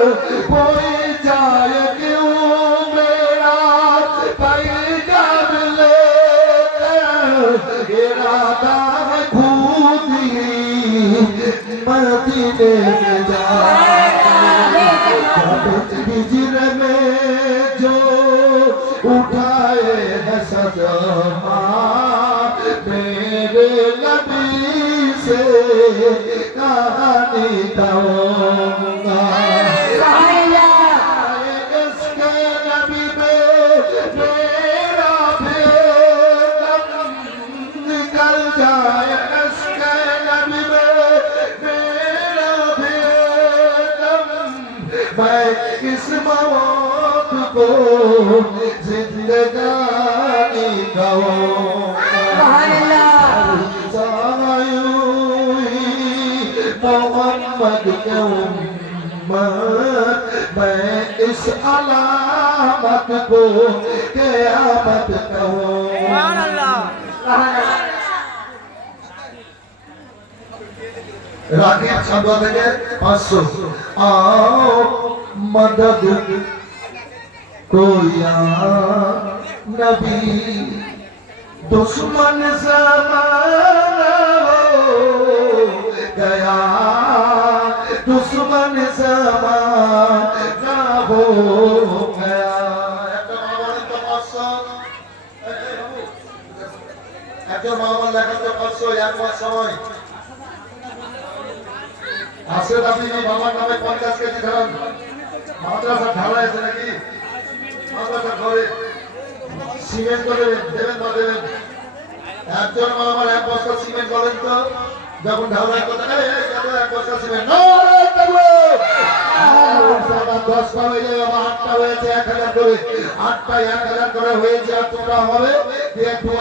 कोई जाए क्यों मेरा पैगम ले इरादा है खुदी मदीने में जाए बिजर में जो उठाए है सजमा मेरे नबी से कहानी दाऊंगा में मेरा भेदम मैं इस मौत को जिंदगानी मोहम्मद के उम्मत मैं इस अलामत को क़यामत कहूँ রাতের ছাদা থেকে পাঁচশো আও মদদ কোয়া নবী दुश्मन जमाना हो गया दुश्मन जमाना हो गया একজন মামার লেখা তো পাঁচশো এক মাস সময় আসলে আপনি এই বাবার নামে পঞ্চাশ কেজি ধরেন। মাদ্রাসা ঢালা আছে নাকি? মাদ্রাসা ঘরে সিমেন্ট করে দেবেন বা দেবেন? একজন আমার এক বস্তা সিমেন্ট বলেন তো, যখন ঢালাই কথা এক বস্তা সিমেন্ট। তাকবীর! দশটা হয়ে যাবে আটটা হয়েছে এক হাজার করে। আটটা এক হাজার করে হয়েছে আর তোমরা হবে।